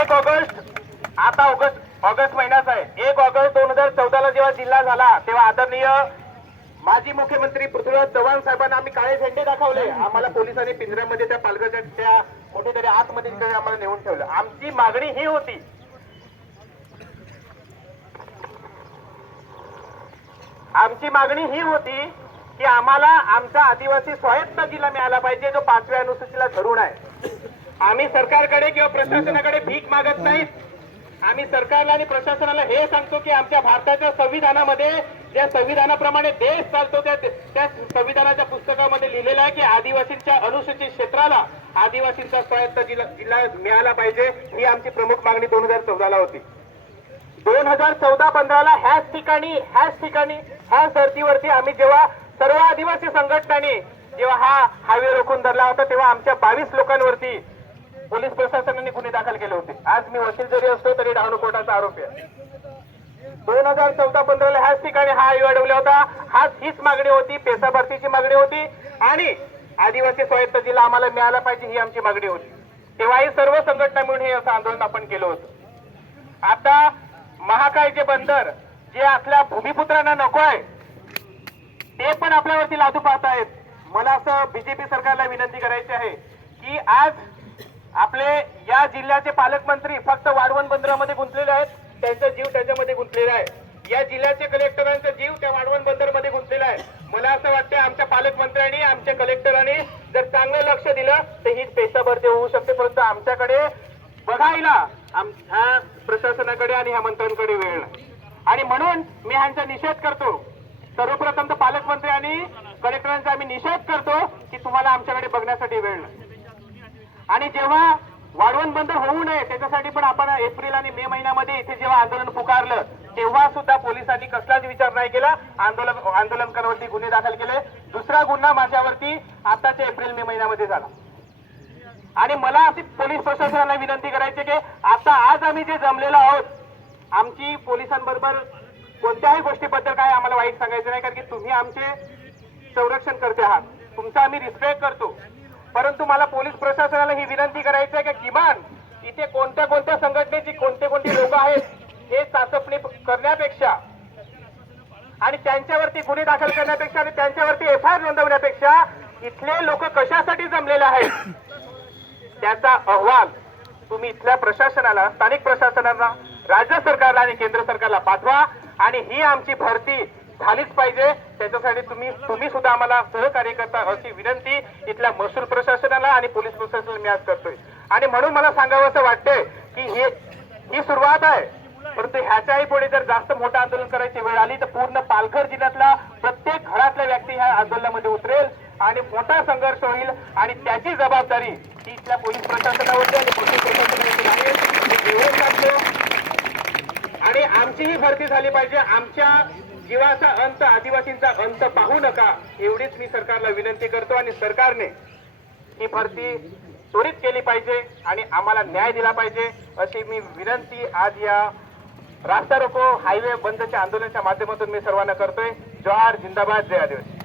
एक ऑगस्ट आता August August महिन्याचा आहे. एक ऑगस्ट दोन हजार चौदाला जेव्हा जिल्हा झाला तेव्हा आदरणीय माजी मुख्यमंत्री पृथ्वीराज चव्हाण साहेबांना आम्ही काळे झेंडे दाखवले. आम्हाला पोलिसांनी पिंजऱ्यामध्ये त्या पालघरच्या त्या कुठेतरी आतमध्ये आम्हाला नेऊन ठेवलं. आमची मागणी ही होती. आमची मागणी ही होती की आम्हाला आमचा आदिवासी स्वायत्त जिल्हा मिळाला पाहिजे जो पाचव्या अनुसूचीला धरून आहे. आम्ही सरकारकडे किंवा प्रशासनाकडे भीक मागत नाहीत. आम्ही सरकारला आणि प्रशासनाला हे सांगतो की आमच्या भारताच्या संविधानामध्ये ज्या संविधानाप्रमाणे देश चालतो त्या त्या संविधानाच्या पुस्तकामध्ये लिहिलेलं आहे की आदिवासींच्या अनुसूचित क्षेत्राला आदिवासींचा स्वायत्त जिल्हा जिल्हा मिळाला पाहिजे ही आमची प्रमुख मागणी दोन हजार चौदाला होती. दोन हजार चौदा पंधराला ह्याच ठिकाणी ह्याच ठिकाणी ह्याच धर्तीवरती आम्ही जेव्हा सर्व आदिवासी संघटनांनी जेव्हा हा हायवे रोखून धरला होता तेव्हा आमच्या बावीस लोकांवरती पोलीस प्रशासनाने गुन्हे दाखल केले होते. आज मी वकील जरी असतो तरी डहाणू कोर्टाचा आरोपी आहे. दोन हजार चौदा पंधराला ह्याच ठिकाणी हा आयोग अडवला होता. हाच हीच मागणी होती पेसा भरतीची मागणी होती. आणि आदिवासी स्वायत्त जिल्हा आम्हाला मिळाला पाहिजे ही आमची मागणी होती. तेव्हाही सर्व संघटना मिळून हे असं आंदोलन आपण केलं होतं. आता महाकायचे बंदर जे आपल्या भूमिपुत्रांना नको आहे ते पण आपल्यावरती लादू आहेत मला असं बीजेपी सरकारला विनंती करायची आहे की आज आपले या जिल्ह्याचे पालकमंत्री फक्त वाढवण बंदरामध्ये गुंतलेले आहेत. त्यांचा जीव त्याच्यामध्ये गुंतलेला आहे. या जिल्ह्याचे कलेक्टरांचा जीव त्या वाढवण बंदरमध्ये गुंतलेला आहे. मला असं वाटतं आमच्या पालकमंत्र्यांनी आमच्या कलेक्टरांनी जर चांगलं लक्ष दिलं तर ही पैसा भरती होऊ शकते. परंतु आमच्याकडे बघायला आम- ह्या प्रशासनाकडे आणि ह्या मंत्र्यांकडे वेळ नाही. आणि म्हणून मी ह्यांचा निषेध करतो. सर्वप्रथम तर पालकमंत्री आणि कलेक्टरांचा आम्ही निषेध करतो की तुम्हाला आमच्याकडे बघण्यासाठी वेळ नाही. आणि जेव्हा वाढवण बंद होऊ नये त्याच्यासाठी पण आपण एप्रिल आणि मे महिन्यामध्ये इथे जेव्हा आंदोलन पुकारलं तेव्हा सुद्धा पोलिसांनी कसलाच विचार नाही केला. आंदोलन आंदोलनकारावरती गुन्हे दाखल केले. दुसरा गुन्हा माझ्यावरती आताच्या एप्रिल मे महिन्यामध्ये झाला. आणि मला अशी पोलीस प्रशासनाला विनंती करायची की आता आज आम्ही जे जमलेलो आहोत आमची पोलिसांबरोबर कोणत्याही गोष्टीबद्दल काय आम्हाला वाईट सांगायचं नाही कारण की तुम्ही आमचे संरक्षण करते आहात. तुमचा आम्ही रिस्पेक्ट करतो. परंतु मला पोलीस प्रशासनाला ही विनंती करायची आहे की किमान इथे कोणत्या कोणत्या संघटनेची कोणते कोणते लोक आहेत हे चाचपणी करण्यापेक्षा आणि त्यांच्यावरती गुन्हे दाखल करण्यापेक्षा आणि त्यांच्यावरती एफ आय आर नोंदवण्यापेक्षा इथले लोक कशासाठी जमलेले आहेत त्याचा अहवाल तुम्ही इथल्या प्रशासनाला स्थानिक प्रशासनाला राज्य सरकारला आणि केंद्र सरकारला पाठवा आणि ही आमची भरती झालीच पाहिजे. त्याच्यासाठी तुम्ही तुम्ही सुद्धा आम्हाला सहकार्य करता अशी विनंती इथल्या महसूल प्रशासनाला आणि पोलीस प्रशासनाला मी आज करतोय. आणि म्हणून मला सांगावं असं वाटतंय की हे ही सुरुवात आहे. परंतु ह्याच्याही पुढे जर जास्त मोठं आंदोलन करायची वेळ आली तर पूर्ण पालघर जिल्ह्यातला प्रत्येक घरातला व्यक्ती ह्या आंदोलनामध्ये उतरेल आणि मोठा संघर्ष होईल आणि त्याची जबाबदारी ही इथल्या पोलीस प्रशासनावरती आणि पोलीस प्रशासनावरती आहे घेऊन टाकतो आणि आमचीही भरती झाली पाहिजे. आमच्या जीवाचा अंत आदिवासींचा अंत पाहू नका. एवढीच मी सरकारला विनंती करतो आणि सरकारने ही भरती त्वरित केली पाहिजे आणि आम्हाला न्याय दिला पाहिजे अशी मी विनंती आज या रास्ता रोको हायवे बंदच्या आंदोलनाच्या माध्यमातून मी सर्वांना करतोय. जोहार जिंदाबाद जय आदिवासी.